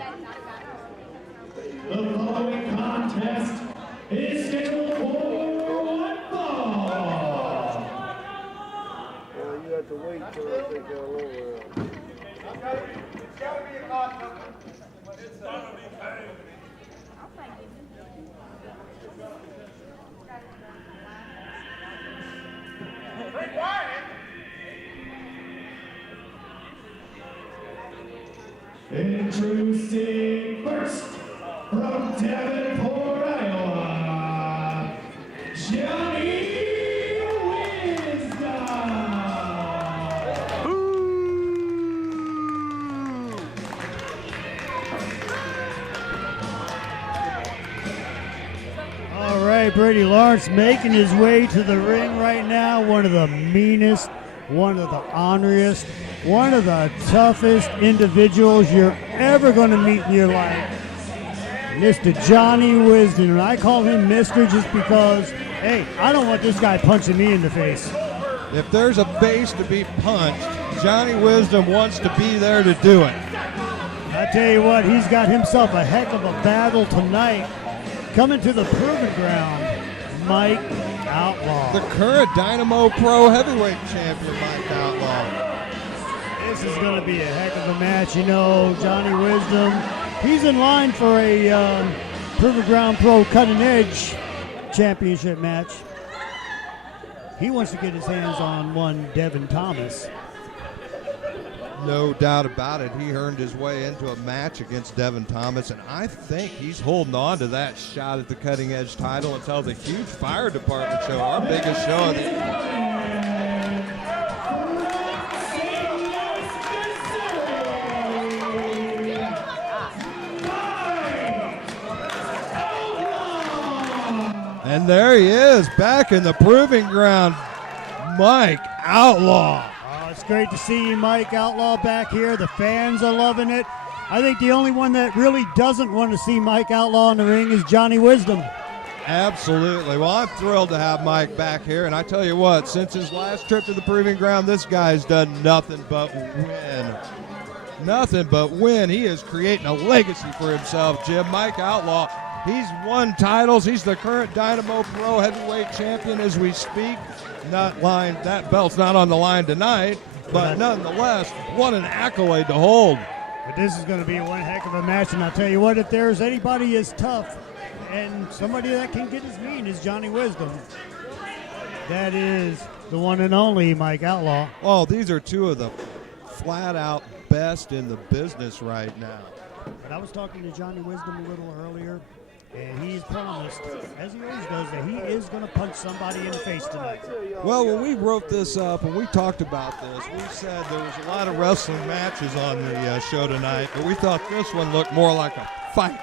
The following contest is scheduled for one fall. Well, you have to wait till I think they're over. It's got to be a contest. It's going to be paid. Hey, Wyatt! Introducing first, from Davenport, Iowa, Johnny Wisdom. All right, Brady Lawrence making his way to the ring right now. One of the meanest, one of the honoriest, one of the toughest individuals you're ever going to meet in your life. Mr. Johnny Wisdom. And I call him Mr. just because, hey, I don't want this guy punching me in the face. If there's a base to be punched, Johnny Wisdom wants to be there to do it. I tell you what, he's got himself a heck of a battle tonight. Coming to the proving ground, Mike Outlaw. The current Dynamo Pro Heavyweight Champion, Mike Outlaw. This is going to be a heck of a match. You know, Johnny Wisdom, he's in line for a Proving Ground Pro Cutting Edge Championship match. He wants to get his hands on one Devin Thomas. No doubt about it. He earned his way into a match against Devin Thomas, and I think he's holding on to that shot at the Cutting Edge title until the huge fire department show, our biggest show of the year. And there he is, back in the proving ground, Mike Outlaw. It's great to see you, Mike Outlaw, back here. The fans are loving it. I think the only one that really doesn't want to see Mike Outlaw in the ring is Johnny Wisdom. Absolutely. Well, I'm thrilled to have Mike back here, and I tell you what, since his last trip to the proving ground, this guy's done nothing but win. Nothing but win. He is creating a legacy for himself, Jim. Mike Outlaw, he's won titles. He's the current Dynamo Pro Heavyweight Champion as we speak. That belt's not on the line tonight, but nonetheless, what an accolade to hold. But this is going to be one heck of a match, and I'll tell you what, if there's anybody as tough and somebody that can get as mean as Johnny Wisdom, that is the one and only Mike Outlaw. Oh, these are two of the flat-out best in the business right now. But I was talking to Johnny Wisdom a little earlier, and he's promised, as he always does, that he is going to punch somebody in the face tonight. Well, when we wrote this up and we talked about this, we said there was a lot of wrestling matches on the show tonight, but we thought this one looked more like a fight.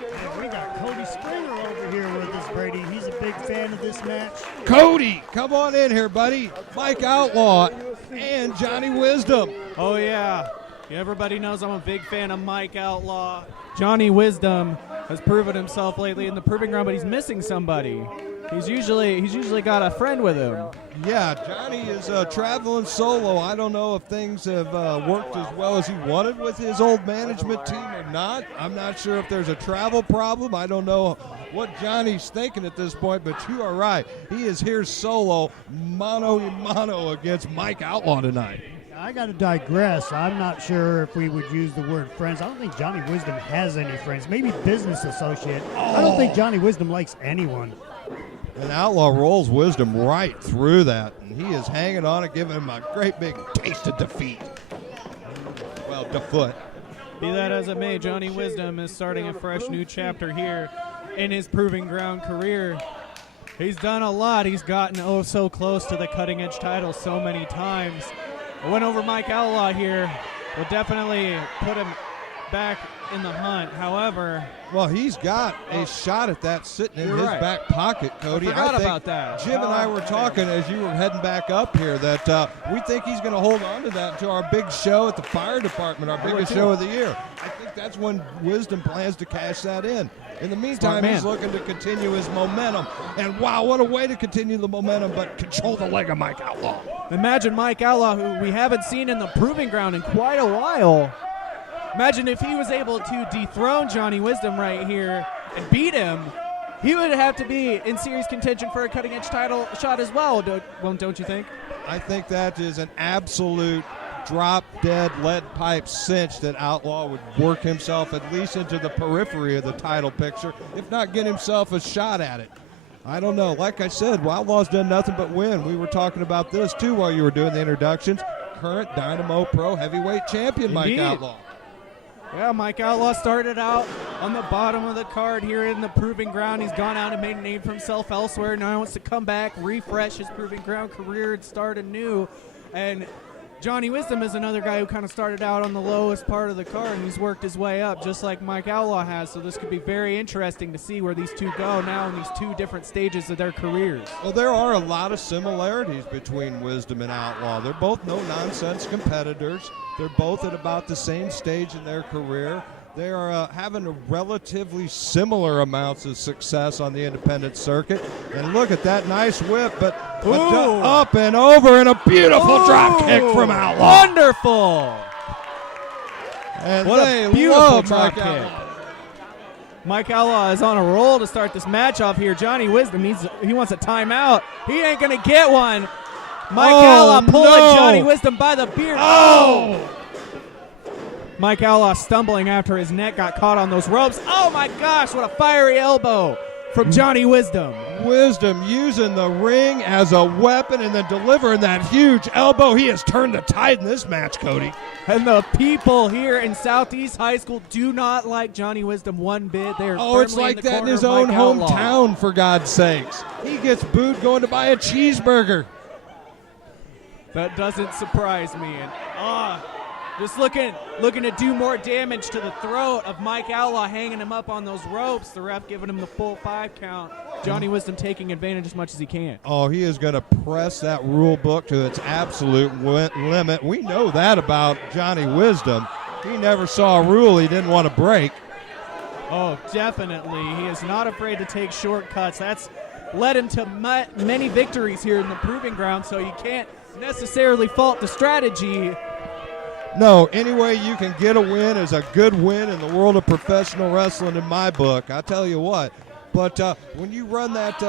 And we got Cody Springer over here with us, Brady. He's a big fan of this match. Cody, come on in here, buddy. Mike Outlaw and Johnny Wisdom. Oh, yeah. Everybody knows I'm a big fan of Mike Outlaw. Johnny Wisdom has proven himself lately in the proving ground, but he's missing somebody. He's usually got a friend with him. Yeah, Johnny is traveling solo. I don't know if things have worked as well as he wanted with his old management team or not. I'm not sure if there's a travel problem. I don't know what Johnny's thinking at this point, but you are right. He is here solo, mano a mano against Mike Outlaw tonight. I got to digress. I'm not sure if we would use the word friends. I don't think Johnny Wisdom has any friends. Maybe business associate. I don't think Johnny Wisdom likes anyone. And Outlaw rolls Wisdom right through that, and he is hanging on and giving him a great big taste of defeat. Well, defoot. Be that as it may, Johnny Wisdom is starting a fresh new chapter here in his proving ground career. He's done a lot. He's gotten oh so close to the cutting edge title so many times. A win over Mike Outlaw here will definitely put him back in the hunt. However, well, he's got a shot at that sitting in his back pocket, Cody. I forgot think about that. Jim and I were talking as you were heading back up here that we think he's going to hold on to that until our big show at the fire department, our biggest show of the year. I think that's when Wisdom plans to cash that in. In the meantime, he's looking to continue his momentum. And wow, what a way to continue the momentum, but control the leg of Mike Outlaw. Imagine Mike Outlaw, who we haven't seen in the proving ground in quite a while. Imagine if he was able to dethrone Johnny Wisdom right here and beat him, he would have to be in serious contention for a cutting-edge title shot as well, don't you think? I think that is an absolute drop-dead lead pipe cinch that Outlaw would work himself at least into the periphery of the title picture, if not get himself a shot at it. I don't know. Like I said, Outlaw's done nothing but win. We were talking about this, too, while you were doing the introductions. Current Dynamo Pro Heavyweight Champion, Indeed. Mike Outlaw. Yeah, Mike Outlaw started out on the bottom of the card here in the Proving Ground. He's gone out and made a name for himself elsewhere. Now he wants to come back, refresh his Proving Ground career, and start anew. And Johnny Wisdom is another guy who kind of started out on the lowest part of the card, and he's worked his way up just like Mike Outlaw has. So this could be very interesting to see where these two go now in these two different stages of their careers. Well, there are a lot of similarities between Wisdom and Outlaw. They're both no-nonsense competitors. They're both at about the same stage in their career. They are having a relatively similar amounts of success on the independent circuit. And look at that nice whip, but up and over and a beautiful drop kick from Outlaw. Wonderful! And What they a beautiful love drop Mike kick. Outlaw. Mike Outlaw is on a roll to start this match off here. Johnny Wisdom, he wants a timeout. He ain't going to get one. Mike Outlaw pulling Johnny Wisdom by the beard. Oh! Mike Outlaw stumbling after his neck got caught on those ropes. Oh my gosh, what a fiery elbow from Johnny Wisdom. Wisdom using the ring as a weapon and then delivering that huge elbow. He has turned the tide in this match, Cody. And the people here in Southeast High School do not like Johnny Wisdom one bit. They're It's like that in his own hometown, for God's sakes. He gets booed going to buy a cheeseburger. That doesn't surprise me. And just looking to do more damage to the throat of Mike Outlaw, hanging him up on those ropes. The ref giving him the full 5 count. Johnny Wisdom taking advantage as much as he can. Oh, he is going to press that rule book to its absolute limit. We know that about Johnny Wisdom. He never saw a rule he didn't want to break. Oh, definitely. He is not afraid to take shortcuts. That's led him to many victories here in the Proving Ground, so you can't necessarily fault the strategy. No, any way you can get a win is a good win in the world of professional wrestling in my book. I tell you what. But when you run that, you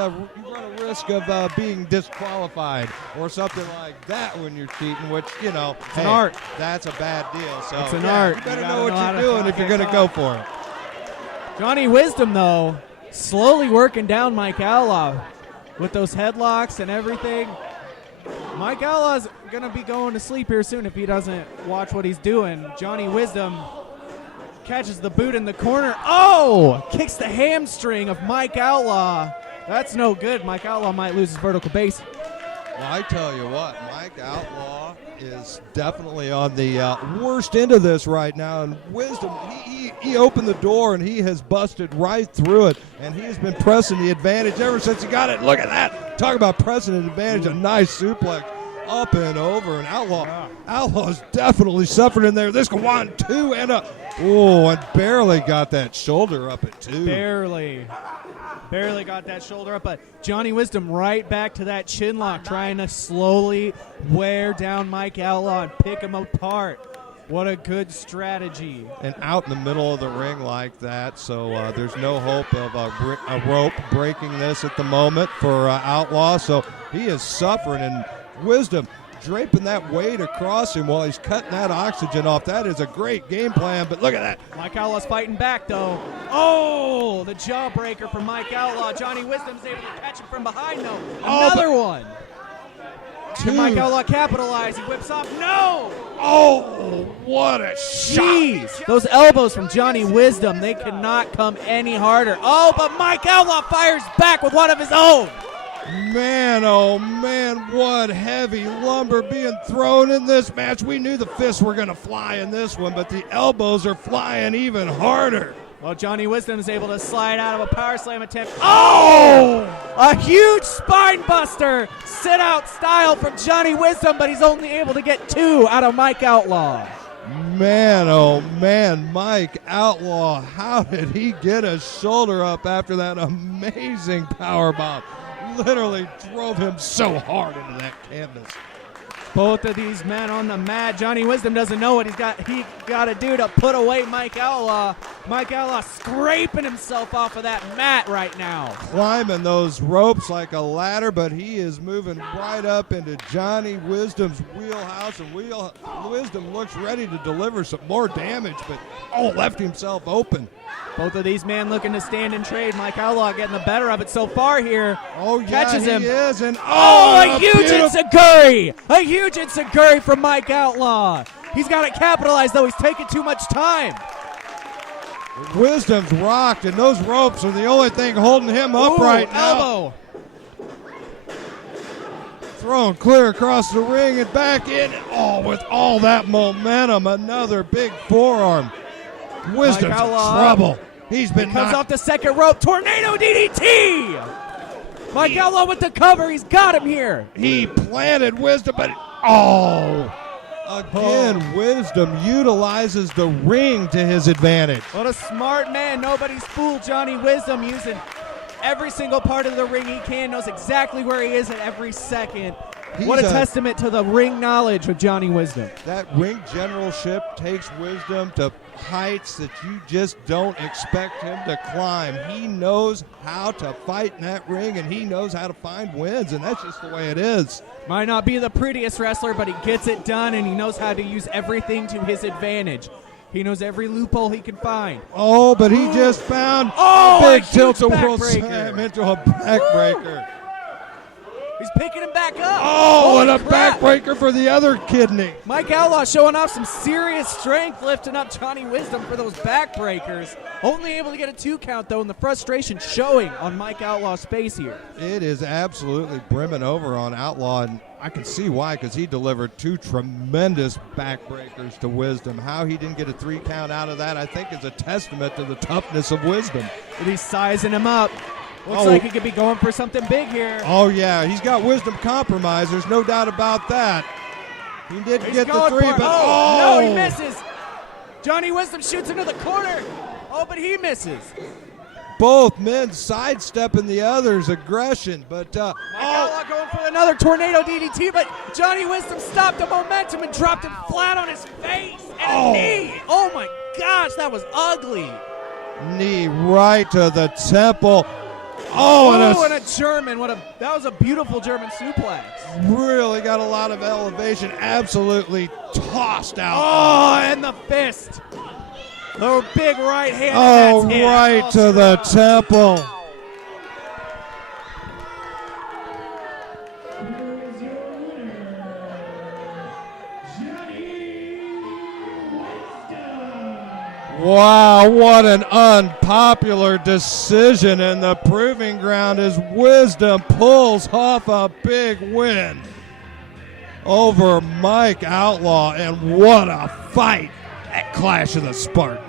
run a risk of being disqualified or something like that when you're cheating, which, you know, It's an art. That's a bad deal. So It's an art. You better You know gotta what know you're how to doing if you're fucking going to go for it. Johnny Wisdom, though, slowly working down Mike Outlaw with those headlocks and everything. Mike Outlaw's going to be going to sleep here soon if he doesn't watch what he's doing. Johnny Wisdom catches the boot in the corner. Oh! Kicks the hamstring of Mike Outlaw. That's no good. Mike Outlaw might lose his vertical base. Well, I tell you what, Mike Outlaw is definitely on the worst end of this right now. And Wisdom, he opened the door and he has busted right through it. And he has been pressing the advantage ever since he got it. Look at that. Talk about pressing an advantage. A nice suplex up and over. And Outlaw is definitely suffering in there. This go 1, 2, and a... Oh, and barely got that shoulder up at 2. Barely got that shoulder up, but Johnny Wisdom right back to that chin lock, trying to slowly wear down Mike Outlaw and pick him apart. What a good strategy. And out in the middle of the ring like that, so there's no hope of a rope breaking this at the moment for Outlaw, so he is suffering, and Wisdom draping that weight across him while he's cutting that oxygen off. That is a great game plan, but look at that. Mike Outlaw's fighting back, though. Oh, the jawbreaker from Mike Outlaw. Johnny Wisdom's able to catch him from behind, though. Another one. Can Mike Outlaw capitalize? He whips off. No! Oh, what a shot. Jeez. Those elbows from Johnny Wisdom, they cannot come any harder. Oh, but Mike Outlaw fires back with one of his own. Man, oh man, what heavy lumber being thrown in this match. We knew the fists were going to fly in this one, but the elbows are flying even harder. Well, Johnny Wisdom is able to slide out of a power slam attempt. Oh! A huge spine buster, sit-out style from Johnny Wisdom, but he's only able to get 2 out of Mike Outlaw. Man, oh man, Mike Outlaw, how did he get his shoulder up after that amazing power bomb? Literally drove him so hard into that canvas. Both of these men on the mat. Johnny Wisdom doesn't know what he got to do to put away Mike Outlaw. Mike Outlaw scraping himself off of that mat right now. Climbing those ropes like a ladder, but he is moving right up into Johnny Wisdom's wheelhouse, and Wisdom looks ready to deliver some more damage, but left himself open. Both of these men looking to stand and trade. Mike Outlaw getting the better of it so far here. Oh, yeah, catches him. He is, and a huge enziguri! A huge enziguri from Mike Outlaw. He's got to capitalize, though. He's taking too much time. Wisdom's rocked, and those ropes are the only thing holding him up right now. Elbow. Thrown clear across the ring and back in. With all that momentum, another big forearm. Wisdom's in trouble. He's been comes off the second rope. Tornado DDT. Mike Outlaw with the cover. He's got him here. He planted Wisdom, but again, Wisdom utilizes the ring to his advantage. What a smart man. Nobody's fooled Johnny Wisdom, using every single part of the ring he can, knows exactly where he is at every second. What a testament to the ring knowledge of Johnny Wisdom. That ring generalship takes Wisdom to heights that you just don't expect him to climb. He knows how to fight in that ring, and he knows how to find wins, and that's just the way it is. Might not be the prettiest wrestler, but he gets it done, and he knows how to use everything to his advantage. He knows every loophole he can find. But he just found a big tilt-a-whirl slam into a backbreaker. He's picking him back up. And a backbreaker for the other kidney. Mike Outlaw showing off some serious strength, lifting up Johnny Wisdom for those backbreakers. Only able to get a 2 count, though, and the frustration showing on Mike Outlaw's face here. It is absolutely brimming over on Outlaw, and I can see why, because he delivered 2 tremendous backbreakers to Wisdom. How he didn't get a 3 count out of that, I think, is a testament to the toughness of Wisdom. And he's sizing him up. Looks like he could be going for something big here. Oh, yeah. He's got Wisdom compromised. There's no doubt about that. He didn't get the 3, but no, he misses. Johnny Wisdom shoots into the corner. But he misses. Both men sidestepping the other's aggression, but Mike Outlaw going for another tornado DDT, but Johnny Wisdom stopped the momentum and dropped him flat on his face and a knee. Oh my gosh, that was ugly. Knee right to the temple. And a German. That was a beautiful German suplex. Really got a lot of elevation. Absolutely tossed out. And the fist. The big right hand. Right to the temple. Here's your winner, Johnny Wisdom. Wow, what an unpopular decision in the proving ground as Wisdom pulls off a big win over Mike Outlaw, and what a fight at Clash of the Spartans.